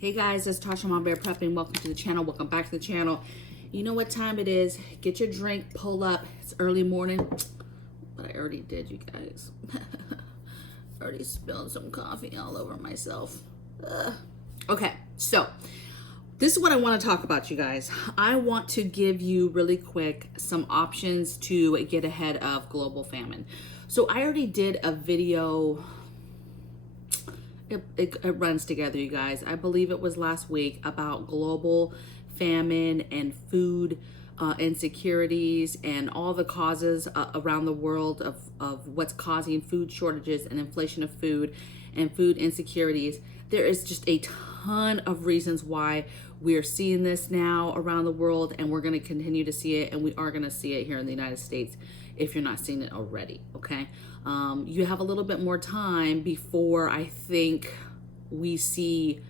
Hey guys, it's Tasha MAMABEARPREPPING. Welcome to the channel. Welcome back to the channel. You know what time it is. Get your drink, pull up. It's early morning, but I already did, you guys. Already spilled some coffee all over myself. Okay, so this is what I want to talk about, you guys. I want to give you really quick some options to get ahead of global famine. So I already did a video. It runs together, you guys. I believe it was last week about global famine and food insecurities and all the causes around the world of what's causing food shortages and inflation of food and food insecurities. There is just a ton of reasons why we're seeing this now around the world, and we're going to continue to see it, and we are going to see it here in the United States if you're not seeing it already, okay? You have a little bit more time before I think we see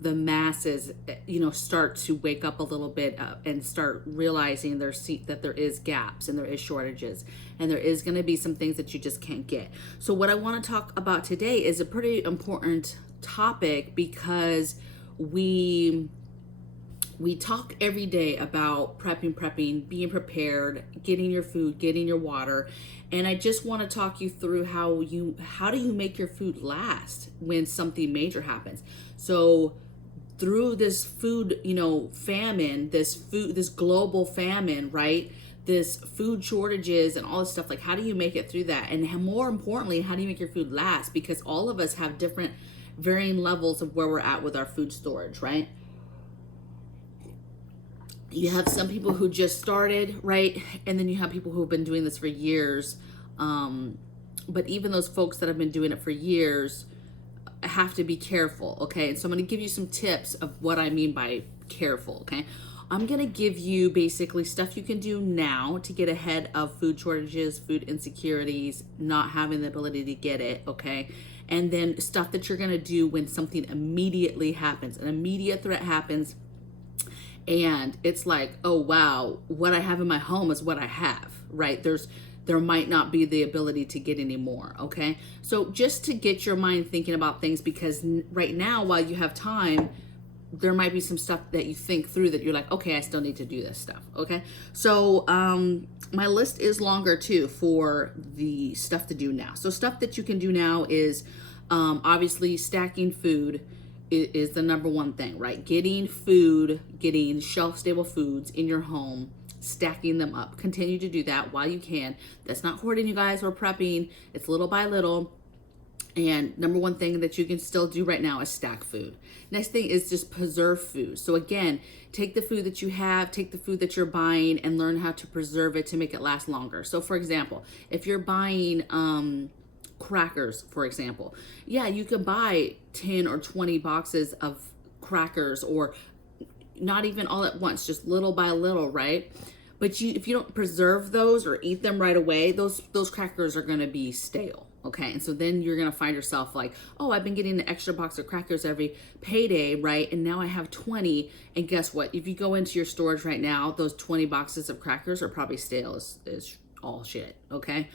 the masses, start to wake up a little bit and start realizing that there is gaps and there is shortages and there is going to be some things that you just can't get. So what I want to talk about today is a pretty important topic because we talk every day about prepping, being prepared, getting your food, getting your water. And I just want to talk you through how do you make your food last when something major happens. So through this food, famine, this global famine, right? This food shortages and all this stuff, like how do you make it through that? And more importantly, how do you make your food last? Because all of us have different varying levels of where we're at with our food storage, right? You have some people who just started, right? And then you have people who have been doing this for years. But even those folks that have been doing it for years have to be careful, okay? And so I'm going to give you some tips of what I mean by careful, okay? I'm going to give you basically stuff you can do now to get ahead of food shortages, food insecurities, not having the ability to get it, okay? And then stuff that you're going to do when something immediately happens. An immediate threat happens. And it's like, oh, wow, what I have in my home is what I have, right? There might not be the ability to get any more, okay? So just to get your mind thinking about things, because right now, while you have time, there might be some stuff that you think through that you're like, okay, I still need to do this stuff, okay? So my list is longer too for the stuff to do now. So stuff that you can do now is obviously stacking food is the number one thing, right? Getting food, getting shelf-stable foods in your home, stacking them up. Continue to do that while you can. That's not hoarding, you guys, or prepping. It's little by little. And number one thing that you can still do right now is stack food. Next thing is just preserve food. So again, take the food that you have, take the food that you're buying, and learn how to preserve it to make it last longer. So for example, if you're buying crackers, for example, yeah, you could buy 10 or 20 boxes of crackers, or not even all at once, just little by little, right? But if you don't preserve those or eat them right away, those crackers are going to be stale, okay? And so then you're going to find yourself like, oh, I've been getting an extra box of crackers every payday, right? And now I have 20, and guess what? If you go into your storage right now, those 20 boxes of crackers are probably stale as all shit, okay?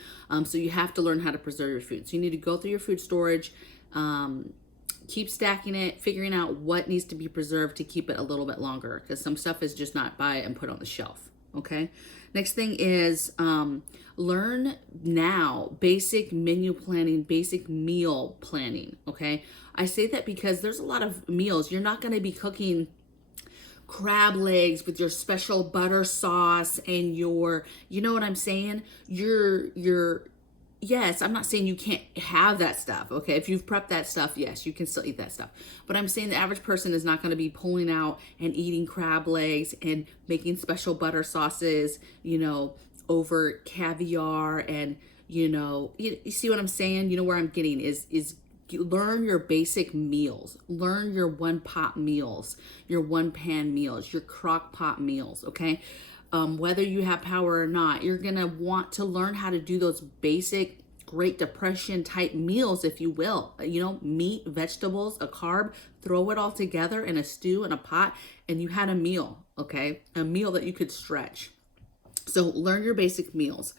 So you have to learn how to preserve your food. So you need to go through your food storage, keep stacking it, figuring out what needs to be preserved to keep it a little bit longer, because some stuff is just not buy it and put on the shelf, okay? Next thing is learn now basic menu planning, basic meal planning, okay? I say that because there's a lot of meals. You're not going to be cooking crab legs with your special butter sauce and you know what I'm saying? Yes, I'm not saying you can't have that stuff, okay? If you've prepped that stuff, yes, you can still eat that stuff. But I'm saying the average person is not going to be pulling out and eating crab legs and making special butter sauces, over caviar and, you see what I'm saying? You know where I'm getting is learn your basic meals. Learn your one-pot meals, your one-pan meals, your crock-pot meals, okay? Whether you have power or not, you're going to want to learn how to do those basic Great Depression type meals, if you will. Meat, vegetables, a carb, throw it all together in a stew, in a pot, and you had a meal, okay? A meal that you could stretch. So learn your basic meals.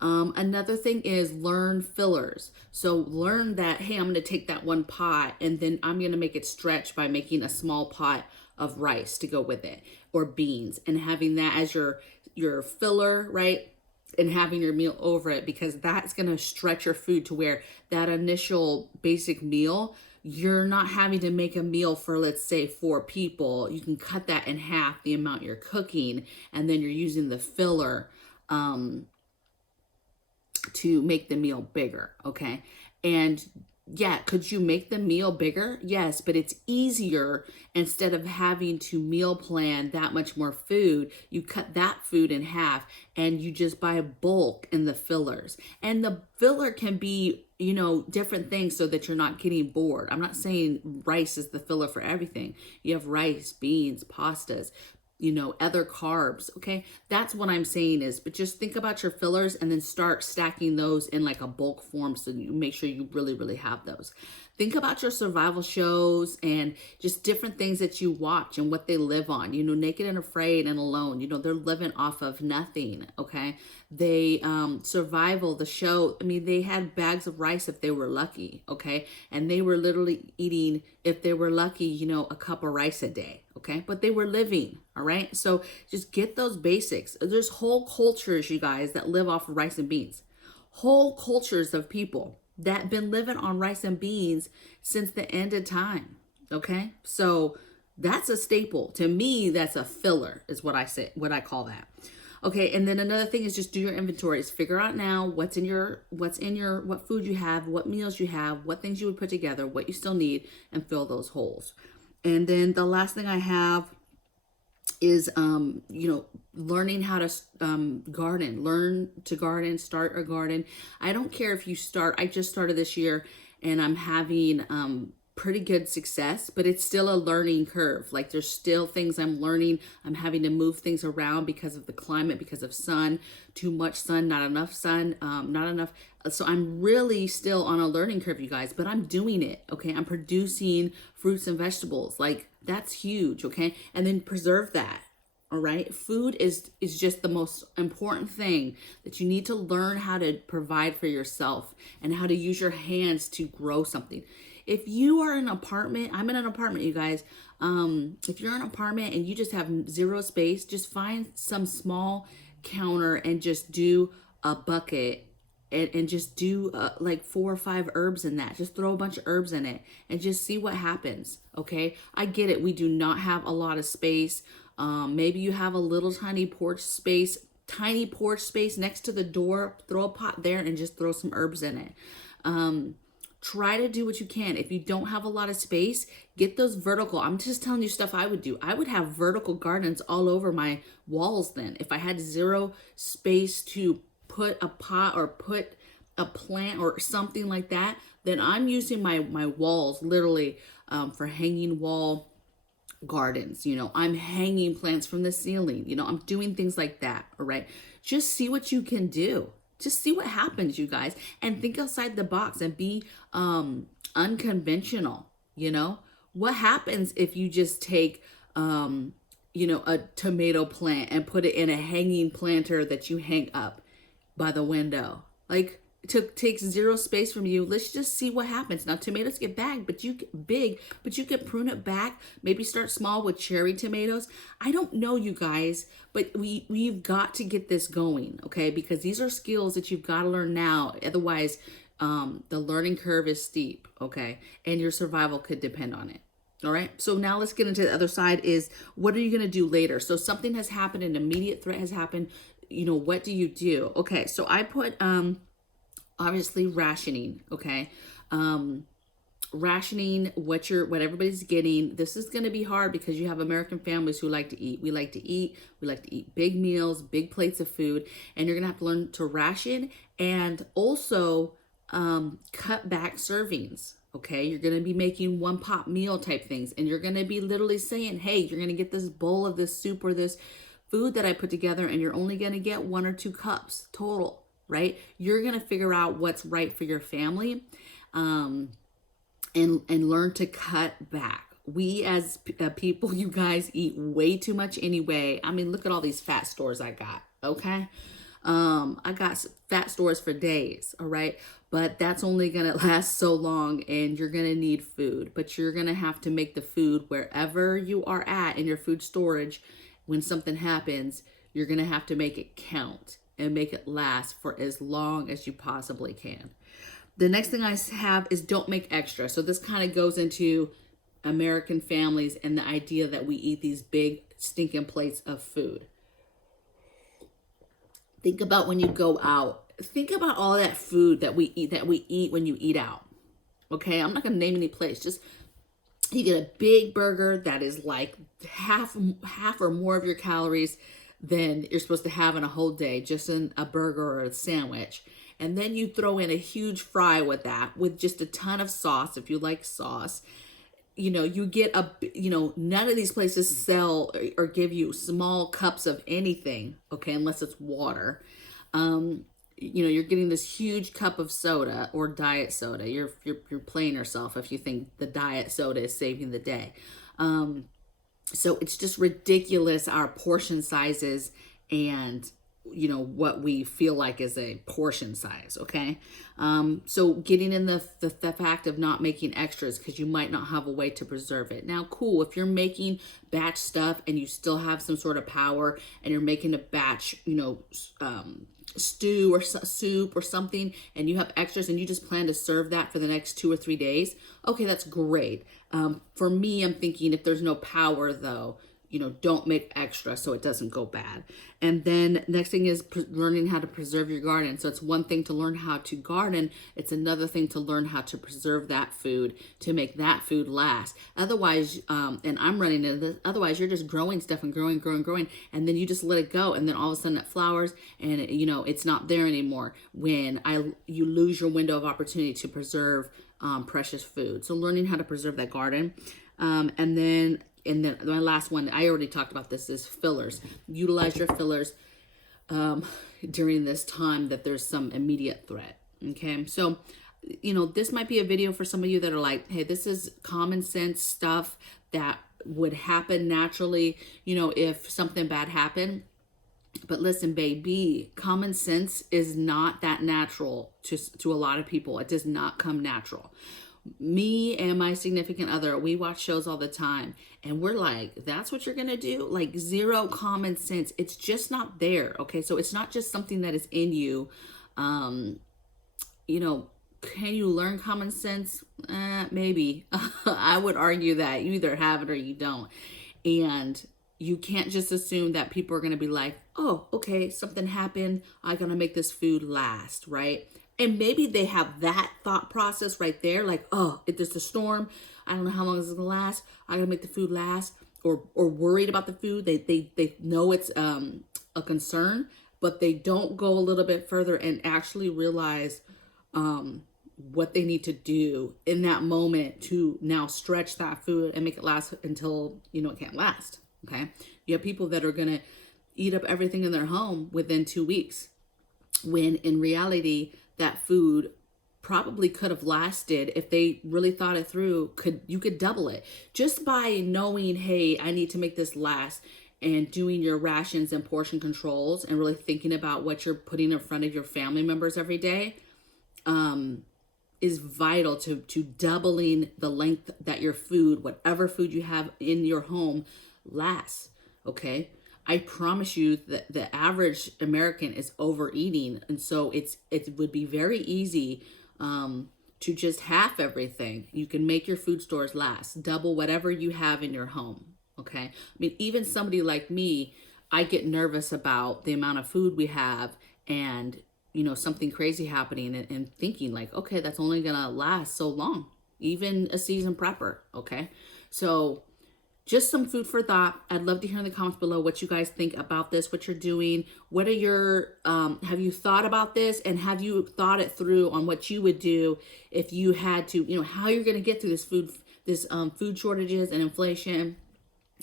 Another thing is learn fillers. So learn that, hey, I'm going to take that one pot and then I'm going to make it stretch by making a small pot of rice to go with it, or beans, and having that as your filler, right? And having your meal over it, because that's going to stretch your food to where that initial basic meal, you're not having to make a meal for, let's say, 4 people. You can cut that in half, the amount you're cooking, and then you're using the filler to make the meal bigger, okay? And yeah, could you make the meal bigger? Yes, but it's easier. Instead of having to meal plan that much more food, you cut that food in half and you just buy bulk in the fillers. And the filler can be, you know, different things so that you're not getting bored. I'm not saying rice is the filler for everything. You have rice, beans, pastas, you know, other carbs, okay? That's what I'm saying is, but just think about your fillers and then start stacking those in like a bulk form so you make sure you really, really have those. Think about your survival shows and just different things that you watch and what they live on. You know, Naked and Afraid and Alone, you know, they're living off of nothing, okay? They, Survival, the show, I mean, they had bags of rice if they were lucky, okay? And they were literally eating, if they were lucky, you know, a cup of rice a day, okay? But they were living, all right? So just get those basics. There's whole cultures, you guys, that live off of rice and beans. Whole cultures of people that been living on rice and beans since the end of time, okay? So that's a staple. To me, that's a filler is what I say, what I call that. Okay, and then another thing is just do your inventories. Figure out now what food you have, what meals you have, what things you would put together, what you still need, and fill those holes. And then the last thing I have is, you know, learning how to garden. Learn to garden, start a garden. I don't care if you start, I just started this year and I'm having pretty good success, but it's still a learning curve. Like there's still things I'm learning. I'm having to move things around because of the climate, because of sun, too much sun, not enough sun, not enough. So I'm really still on a learning curve, you guys, but I'm doing it, okay? I'm producing fruits and vegetables. Like that's huge, okay? And then preserve that, all right? Food is just the most important thing that you need to learn how to provide for yourself and how to use your hands to grow something. If you are in an apartment, I'm in an apartment, you guys. If you're in an apartment and you just have zero space, just find some small counter and just do a bucket and just do like 4 or 5 herbs in that. Just throw a bunch of herbs in it and just see what happens, okay? I get it. We do not have a lot of space. Maybe you have a little tiny porch space next to the door. Throw a pot there and just throw some herbs in it. Try to do what you can. If you don't have a lot of space, get those vertical. I'm just telling you stuff I would do. I would have vertical gardens all over my walls then. If I had zero space to put a pot or put a plant or something like that, then I'm using my walls literally for hanging wall gardens. You know, I'm hanging plants from the ceiling. You know, I'm doing things like that, all right? Just see what you can do. Just see what happens, you guys, and think outside the box and be unconventional, you know? What happens if you just take, you know, a tomato plant and put it in a hanging planter that you hang up by the window? Like, it takes zero space from you. Let's just see what happens. Now, tomatoes get big, but you can prune it back. Maybe start small with cherry tomatoes. I don't know, you guys, but we've got to get this going, okay? Because these are skills that you've got to learn now. Otherwise, the learning curve is steep, okay? And your survival could depend on it. All right. So now let's get into the other side is what are you going to do later? So something has happened, an immediate threat has happened. You know, what do you do? Okay. So I put, obviously rationing, okay? Rationing what everybody's getting. This is going to be hard because you have American families who like to eat. We like to eat big meals, big plates of food, and you're going to have to learn to ration and also cut back servings, okay? You're going to be making one pot meal type things, and you're going to be literally saying, hey, you're going to get this bowl of this soup or this food that I put together, and you're only going to get 1 or 2 cups total, right? You're going to figure out what's right for your family and learn to cut back. We as people, you guys eat way too much anyway. I mean, look at all these fat stores I got, okay? I got fat stores for days, all right? But that's only gonna last so long, and you're gonna need food. But you're gonna have to make the food wherever you are at in your food storage. When something happens, you're gonna have to make it count and make it last for as long as you possibly can. The next thing I have is don't make extra. So this kind of goes into American families and the idea that we eat these big stinking plates of food. Think about when you go out. Think about all that food that we eat when you eat out. Okay, I'm not gonna name any place. Just you get a big burger that is like half or more of your calories than you're supposed to have in a whole day, just in a burger or a sandwich. And then you throw in a huge fry with that, with just a ton of sauce, if you like sauce. You get none of these places sell or give you small cups of anything, okay, unless it's water. You're getting this huge cup of soda or diet soda. You're playing yourself if you think the diet soda is saving the day. So it's just ridiculous, our portion sizes and what we feel like is a portion size, okay? So getting in the fact of not making extras because you might not have a way to preserve it. Now, cool, if you're making batch stuff and you still have some sort of power and you're making a batch, stew or soup or something, and you have extras and you just plan to serve that for the next 2 or 3 days, okay, that's great. For me, I'm thinking if there's no power though, don't make extra so it doesn't go bad. And then next thing is learning how to preserve your garden. So it's one thing to learn how to garden. It's another thing to learn how to preserve that food, to make that food last. Otherwise, and I'm running into this, otherwise you're just growing stuff and growing. And then you just let it go. And then all of a sudden it flowers and it's not there anymore when you lose your window of opportunity to preserve precious food. So learning how to preserve that garden. And then my last one, I already talked about this, is fillers. Utilize your fillers during this time that there's some immediate threat. Okay, so this might be a video for some of you that are like, hey, this is common sense stuff that would happen naturally, if something bad happened. But listen, baby, common sense is not that natural to a lot of people. It does not come natural. Me and my significant other, we watch shows all the time and we're like, that's what you're gonna do? Like, zero common sense. It's just not there. Okay, so it's not just something that is in you. Can you learn common sense? Maybe. I would argue that you either have it or you don't. And you can't just assume that people are gonna be like, oh, okay, something happened, I'm gonna make this food last, right? And maybe they have that thought process right there, like, oh, if there's a storm, I don't know how long this is gonna last, I gotta make the food last, or worried about the food. They know it's a concern, but they don't go a little bit further and actually realize what they need to do in that moment to now stretch that food and make it last until it can't last. Okay, you have people that are gonna eat up everything in their home within 2 weeks, when in reality that food probably could have lasted, if they really thought it through, you could double it just by knowing, hey, I need to make this last, and doing your rations and portion controls and really thinking about what you're putting in front of your family members every day is vital to doubling the length that your food, whatever food you have in your home, lasts. Okay, I promise you that the average American is overeating. And so it would be very easy to just half everything. You can make your food stores last, double whatever you have in your home. Okay. I mean, even somebody like me, I get nervous about the amount of food we have and, something crazy happening and thinking like, okay, that's only going to last so long, even a seasoned prepper. Okay. So just some food for thought. I'd love to hear in the comments below what you guys think about this, what you're doing. What are your, have you thought about this, and have you thought it through on what you would do if you had to, how you're going to get through this food shortages and inflation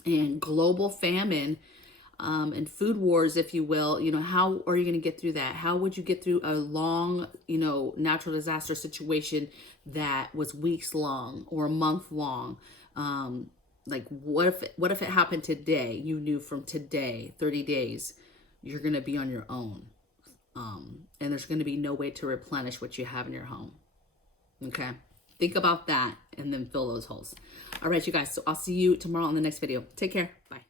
and global famine and food wars, if you will. How are you going to get through that? How would you get through a long, natural disaster situation that was weeks long or a month long? Like, what if it happened today? You knew from today, 30 days, you're going to be on your own. And there's going to be no way to replenish what you have in your home. Okay, think about that and then fill those holes. All right, you guys, so I'll see you tomorrow on the next video. Take care. Bye.